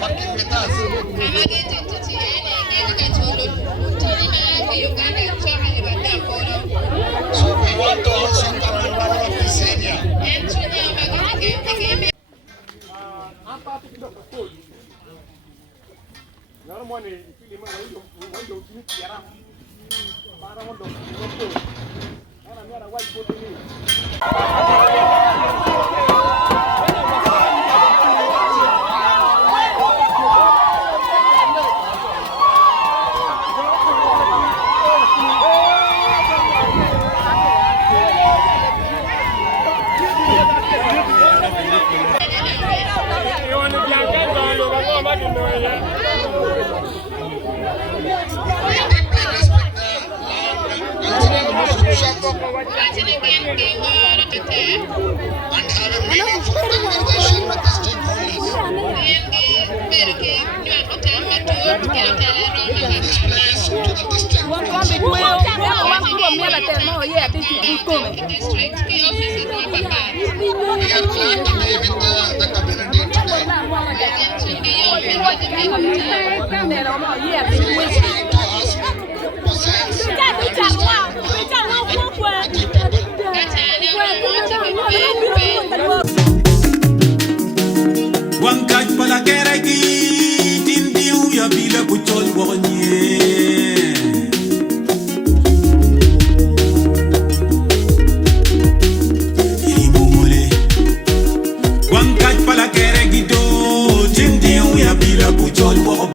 working with us. So we want to also come to one of this area. And have a meaningful conversation with the stakeholders. This place to the district. We are glad to be with the community today. Feel free to